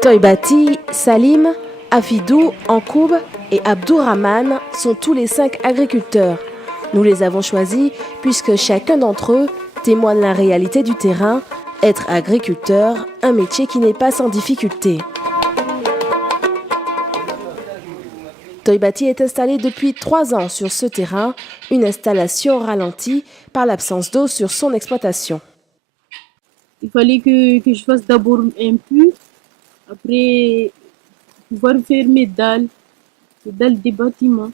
Toybati, Salim, Afidou, Ankoub et Abdourahman sont tous les 5 agriculteurs. Nous les avons choisis puisque chacun d'entre eux témoigne la réalité du terrain. Être agriculteur, un métier qui n'est pas sans difficulté. Toybati est installé depuis 3 ans sur ce terrain, une installation ralentie par l'absence d'eau sur son exploitation. Il fallait que je fasse d'abord un puits, après pouvoir faire mes dalles des bâtiments.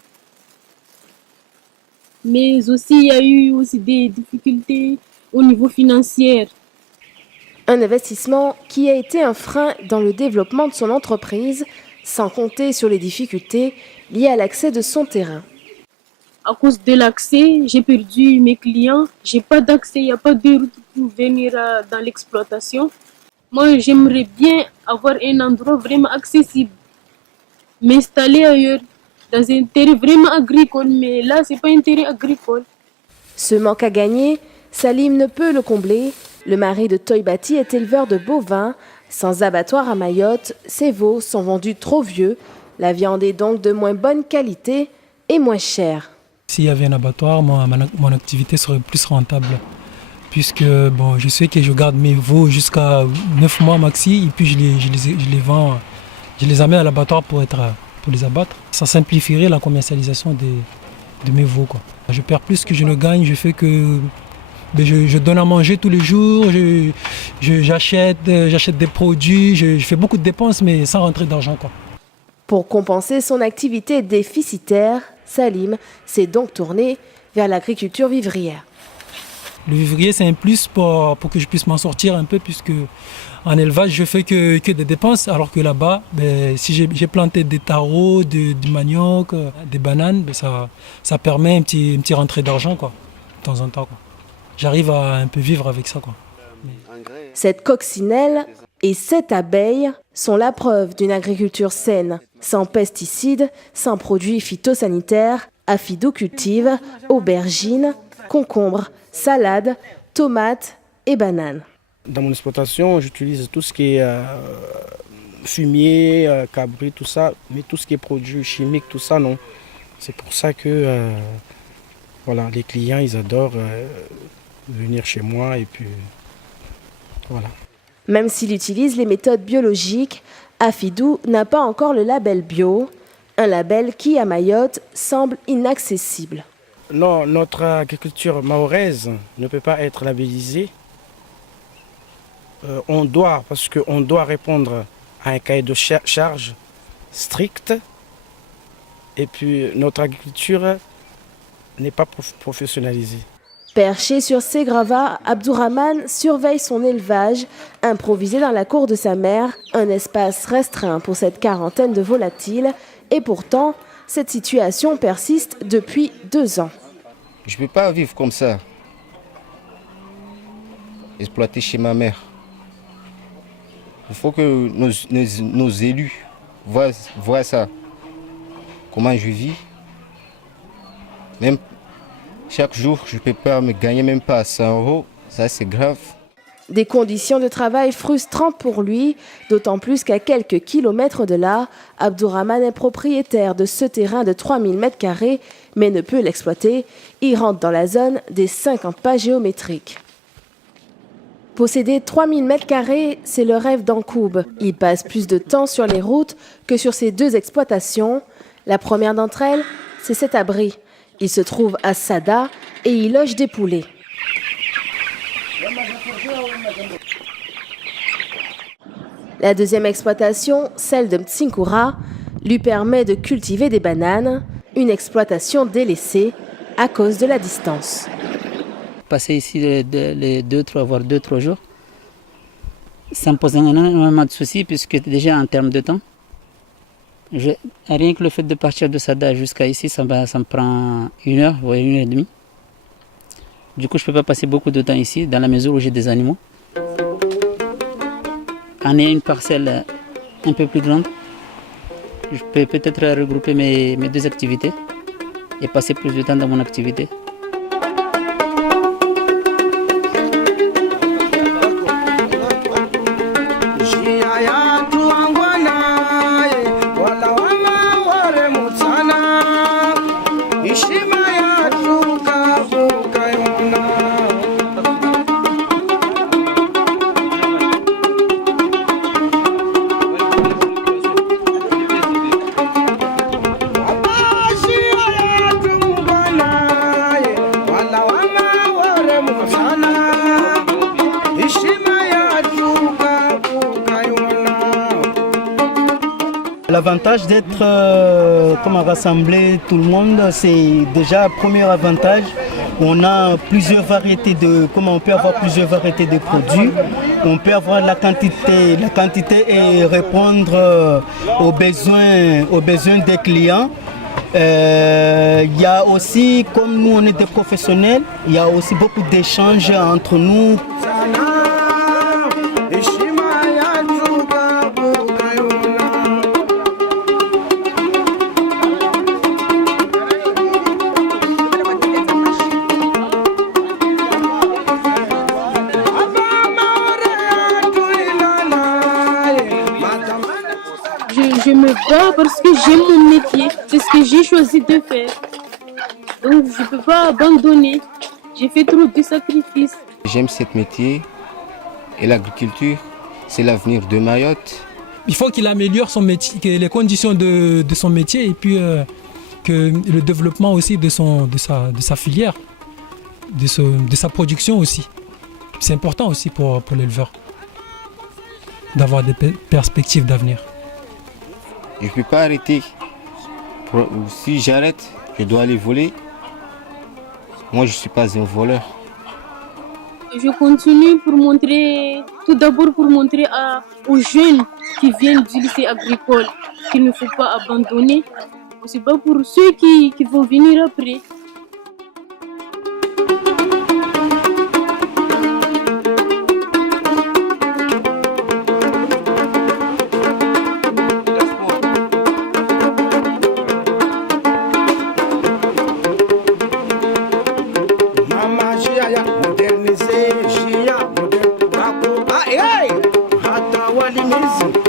Mais aussi, il y a eu aussi des difficultés au niveau financier. Un investissement qui a été un frein dans le développement de son entreprise, sans compter sur les difficultés liées à l'accès de son terrain. À cause de l'accès, j'ai perdu mes clients. J'ai pas d'accès, il n'y a pas de route pour venir dans l'exploitation. Moi, j'aimerais bien avoir un endroit vraiment accessible, m'installer ailleurs, dans un terrain vraiment agricole, mais là, c'est pas un terrain agricole. Ce manque à gagner, Salim ne peut le combler. Le mari de Toybati est éleveur de bovins. Sans abattoir à Mayotte, ces veaux sont vendus trop vieux. La viande est donc de moins bonne qualité et moins chère. S'il y avait un abattoir, mon activité serait plus rentable. Puisque je sais que je garde mes veaux jusqu'à 9 mois maxi et puis je les vends, je les amène à l'abattoir pour les abattre. Ça simplifierait la commercialisation de mes veaux, quoi. Je perds plus que je ne gagne, je fais que je donne à manger tous les jours, j'achète des produits, je fais beaucoup de dépenses mais sans rentrer d'argent, quoi. Pour compenser son activité déficitaire, Salim s'est donc tourné vers l'agriculture vivrière. Le vivrier, c'est un plus pour que je puisse m'en sortir un peu, puisque en élevage, je fais que des dépenses, alors que là-bas, si j'ai planté des tarots, du manioc, des bananes, ça permet un petit rentrée d'argent, quoi, de temps en temps, quoi. J'arrive à un peu vivre avec ça, quoi. Cette coccinelle et cette abeille sont la preuve d'une agriculture saine, sans pesticides, sans produits phytosanitaires. Afidou cultive aubergines, concombres, salades, tomates et bananes. Dans mon exploitation, j'utilise tout ce qui est fumier, cabri, tout ça, mais tout ce qui est produits chimiques, tout ça, non. C'est pour ça que les clients, ils adorent venir chez moi et puis voilà. Même s'il utilise les méthodes biologiques, Afidou n'a pas encore le label bio, un label qui, à Mayotte, semble inaccessible. Non, notre agriculture mahoraise ne peut pas être labellisée. Parce qu'on doit répondre à un cahier de charge strict. Et puis notre agriculture n'est pas professionnalisée. Perché sur ses gravats, Abdourahman surveille son élevage, improvisé dans la cour de sa mère, un espace restreint pour cette quarantaine de volatiles. Et pourtant, cette situation persiste depuis 2 ans. Je ne peux pas vivre comme ça, exploiter chez ma mère. Il faut que nos élus voient ça, comment je vis. Même chaque jour, je ne peux pas me gagner même pas 100 €, ça c'est grave. Des conditions de travail frustrantes pour lui, d'autant plus qu'à quelques kilomètres de là, Abdourahman est propriétaire de ce terrain de 3000 m², mais ne peut l'exploiter. Il rentre dans la zone des 50 pas géométriques. Posséder 3000 m², c'est le rêve d'Ankoub. Il passe plus de temps sur les routes que sur ses 2 exploitations. La première d'entre elles, c'est cet abri. Il se trouve à Sada et y loge des poulets. La deuxième exploitation, celle de Mtsinkoura, lui permet de cultiver des bananes, une exploitation délaissée à cause de la distance. Passer ici les 2-3 jours, ça me pose énormément de soucis, puisque déjà en termes de temps, rien que le fait de partir de Sada jusqu'à ici, ça me prend 1 heure, voire 1h30. Du coup, je ne peux pas passer beaucoup de temps ici, dans la mesure où j'ai des animaux. En ayant une parcelle un peu plus grande, je peux peut-être regrouper mes 2 activités et passer plus de temps dans mon activité. Jia ya tuangwa L'avantage d'être, rassembler tout le monde, c'est déjà le premier avantage. On a plusieurs variétés on peut avoir plusieurs variétés de produits. On peut avoir la quantité et répondre aux besoins des clients. Il y a aussi, comme nous on est des professionnels, il y a aussi beaucoup d'échanges entre nous. Je me bats parce que j'aime mon métier, c'est ce que j'ai choisi de faire. Donc je ne peux pas abandonner, j'ai fait trop de sacrifices. J'aime ce métier et l'agriculture, c'est l'avenir de Mayotte. Il faut qu'il améliore son métier, les conditions de son métier et puis que le développement aussi de sa filière, de sa production aussi. C'est important aussi pour l'éleveur d'avoir des perspectives d'avenir. Je ne peux pas arrêter. Si j'arrête, je dois aller voler. Moi, je ne suis pas un voleur. Je continue tout d'abord pour montrer aux jeunes qui viennent du lycée agricole qu'il ne faut pas abandonner. C'est pas pour ceux qui vont venir après. Moderniser, Gia, moderne, hata walinezi